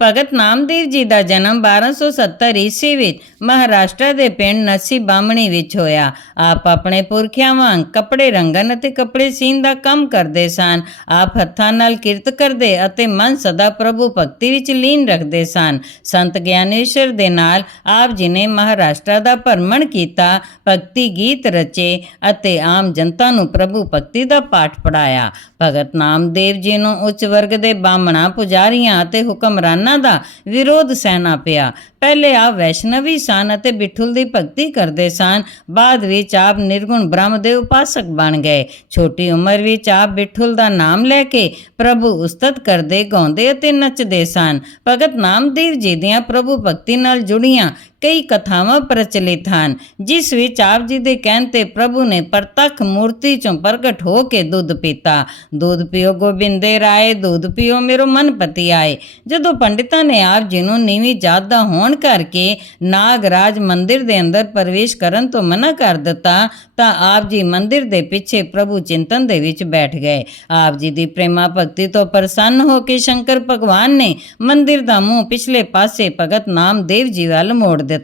ਭਗਤ ਨਾਮਦੇਵ ਜੀ ਦਾ ਜਨਮ 1270 ਈਸਵੀ ਵਿੱਚ ਮਹਾਰਾਸ਼ਟਰ ਦੇ ਪਿੰਡ ਨਸੀ ਬਾਮਣੀ ਵਿੱਚ ਹੋਇਆ। ਆਪ ਆਪਣੇ ਪੁਰਖਿਆਂ ਵਾਂਗ ਕੱਪੜੇ ਰੰਗਣ ਅਤੇ ਕੱਪੜੇ ਸੀਨ ਦਾ ਕੰਮ ਕਰਦੇ ਸਨ। ਆਪ ਹੱਥਾਂ ਨਾਲ ਕਿਰਤ ਕਰਦੇ ਅਤੇ ਮਨ ਸਦਾ ਪ੍ਰਭੂ ਭਗਤੀ ਵਿੱਚ ਲੀਨ ਰੱਖਦੇ ਸਨ। ਸੰਤ ਗਿਆਨੇਸ਼ਵਰ ਦੇ ਨਾਲ ਆਪ ਜੀ ਨੇ ਮਹਾਰਾਸ਼ਟਰ ਦਾ ਭਰਮਣ ਕੀਤਾ, ਭਗਤੀ ਗੀਤ ਰਚੇ ਅਤੇ ਆਮ ਜਨਤਾ ਨੂੰ ਪ੍ਰਭੂ ਭਗਤੀ ਦਾ ਪਾਠ ਪੜਾਇਆ ਭਗਤ ਨਾਮਦੇਵ ਜੀ ਨੂੰ ਉੱਚ ਵਰਗ ਦੇ ਬਾਹਮਣਾ, ਪੁਜਾਰੀਆਂ ਅਤੇ ਹੁਕਮਰਾਨ ਦਾ ਵਿਰੋਧ ਸਹਿਣਾ ਪਿਆ। ਪਹਿਲੇ ਆਪ ਵੈਸ਼ਨਵੀ ਸਨ ਅਤੇ ਬਿਠੁਲ ਦੀ ਭਗਤੀ ਕਰਦੇ ਸਨ। ਬਾਅਦ ਵਿੱਚ ਆਪ ਨਿਰਗੁਣ ਬ੍ਰਹਮ ਦੇ ਉਪਾਸਕ ਬਣ ਗਏ। ਛੋਟੀ ਉਮਰ ਵਿੱਚ ਆਪ ਬਿਠੁਲ ਦਾ ਨਾਮ ਲੈ ਕੇ ਪ੍ਰਭੂ ਉਸਤਤ ਕਰਦੇ, ਗਾਉਂਦੇ ਅਤੇ ਨੱਚਦੇ ਸਨ। ਭਗਤ ਨਾਮਦੇਵ ਜੀ ਦੀਆਂ ਪ੍ਰਭੂ ਭਗਤੀ ਨਾਲ ਜੁੜੀਆਂ ਕਈ ਕਥਾਵਾਂ ਪ੍ਰਚਲਿਤ ਹਨ, ਜਿਸ ਵਿੱਚ ਆਪ ਜੀ ਦੇ ਕਹਿਣ ਤੇ ਪ੍ਰਭੂ ਨੇ ਪ੍ਰਤੱਖ ਮੂਰਤੀ ਚੋਂ ਪ੍ਰਗਟ ਹੋ ਕੇ ਦੁੱਧ ਪੀਤਾ। ਦੁੱਧ ਪੀਓ ਗੋਬਿੰਦੇ ਰਾਏ, ਦੁੱਧ ਪੀਓ ਮੇਰੋ ਮਨ ਪਤੀ ਆਏ। ਜਦੋਂ ਪੰਡਿਤਾਂ ਨੇ ਆਪ ਜੀ ਨੂੰ ਨੀਵੀਂ ਜਾਤ ਦਾ ਹੋਣ ਕਰਕੇ ਨਾਗਰਾਜ ਮੰਦਿਰ ਦੇ ਅੰਦਰ ਪ੍ਰਵੇਸ਼ ਕਰਨ ਤੋਂ ਮਨਾ ਕਰ ਦਿੱਤਾ, ਤਾਂ ਆਪ ਜੀ ਮੰਦਿਰ ਦੇ ਪਿੱਛੇ ਪ੍ਰਭੂ ਚਿੰਤਨ ਦੇ ਵਿੱਚ ਬੈਠ ਗਏ। ਆਪ ਜੀ ਦੀ ਪ੍ਰੇਮਾ ਭਗਤੀ ਤੋਂ ਪ੍ਰਸੰਨ ਹੋ ਕੇ ਸ਼ੰਕਰ ਭਗਵਾਨ ਨੇ ਮੰਦਿਰ ਦਾ ਮੂੰਹ ਪਿਛਲੇ ਪਾਸੇ ਭਗਤ ਨਾਮਦੇਵ ਜੀ ਵੱਲ ਮੋੜ ਦਿੱਤਾ।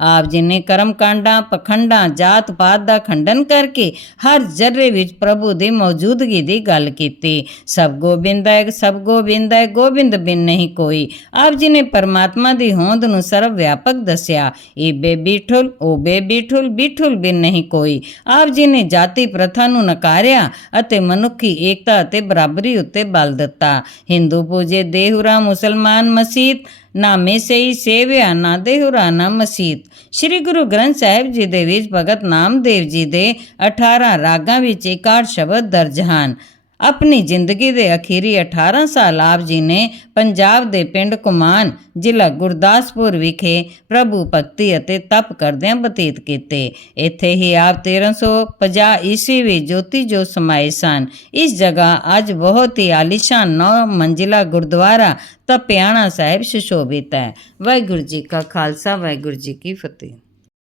ਆਪ ਜੀ ਨੇ ਕਰਮ ਕਾਂਡਾਂ, ਪਖੰਡਾਂ, ਜਾਤ ਪਾਤ ਦਾ ਖੰਡਨ ਕਰਕੇ ਹਰ ਜਰਰੇ ਵਿੱਚ ਪ੍ਰਭੂ ਦੀ ਮੌਜੂਦਗੀ ਦੀ ਗੱਲ ਕੀਤੀ। ਸਭ ਗੋਬਿੰਦ ਹੈ, ਸਭ ਗੋਬਿੰਦ ਹੈ, ਗੋਬਿੰਦ ਬਿਨ ਨਹੀਂ ਕੋਈ। ਆਪ ਜੀ ਨੇ ਪਰਮਾਤਮਾ ਦੀ ਹੋਂਦ ਨੂੰ ਸਰਵ ਵਿਆਪਕ ਦੱਸਿਆ, ਇਹ ਬੇਬੀਠੁਲ ਉਹ ਬੇ ਬਿਠੁਲ ਬਿਨ ਨਹੀਂ ਕੋਈ। ਆਪ ਜੀ ਨੇ ਜਾਤੀ ਪ੍ਰਥਾ ਨੂੰ ਨਕਾਰਿਆ ਅਤੇ ਮਨੁੱਖੀ ਏਕਤਾ ਅਤੇ ਬਰਾਬਰੀ ਉੱਤੇ ਬਲ ਦਿੱਤਾ। ਹਿੰਦੂ ਪੂਜੇ ਦੇਹੁਰਾ ਮੁਸਲਮਾਨ ਮਸੀਤ ਨਾ ਮੇਸਈ ਸੇਵਿਆ ਨਾ ਦੇਹੁਰਾ ਨਾ ਮਸੀਤ। ਸ੍ਰੀ ਗੁਰੂ ਗ੍ਰੰਥ ਸਾਹਿਬ ਜੀ ਦੇ ਵਿੱਚ ਭਗਤ ਨਾਮਦੇਵ ਜੀ ਦੇ 18 ਰਾਗਾਂ ਵਿੱਚ 61 ਸ਼ਬਦ ਦਰਜ ਹਨ। ਆਪਣੀ ਜ਼ਿੰਦਗੀ ਦੇ ਅਖੀਰੀ 18 ਸਾਲ ਆਪ ਜੀ ਨੇ ਪੰਜਾਬ ਦੇ ਪਿੰਡ ਕੁਮਾਨ ਜ਼ਿਲ੍ਹਾ ਗੁਰਦਾਸਪੁਰ ਵਿਖੇ ਪ੍ਰਭੂ ਭਗਤੀ ਅਤੇ ਤਪ ਕਰਦਿਆਂ ਬਤੀਤ ਕੀਤੇ। ਇੱਥੇ ਹੀ ਆਪ 1350 ਈਸਵੀ ਵਿੱਚ ਜੋਤੀ ਜੋ ਸਮਾਏ ਸਨ। ਇਸ ਜਗ੍ਹਾ ਅੱਜ ਬਹੁਤ ਹੀ ਆਲੀਸ਼ਾਨ ਨੌ ਮੰਜ਼ਿਲਾ ਗੁਰਦੁਆਰਾ ਤਪਿਆਣਾ ਸਾਹਿਬ ਸੁਸ਼ੋਭਿਤ ਹੈ। ਵਾਹਿਗੁਰੂ ਜੀ ਕਾ ਖਾਲਸਾ, ਵਾਹਿਗੁਰੂ ਜੀ ਕੀ ਫਤਿਹ।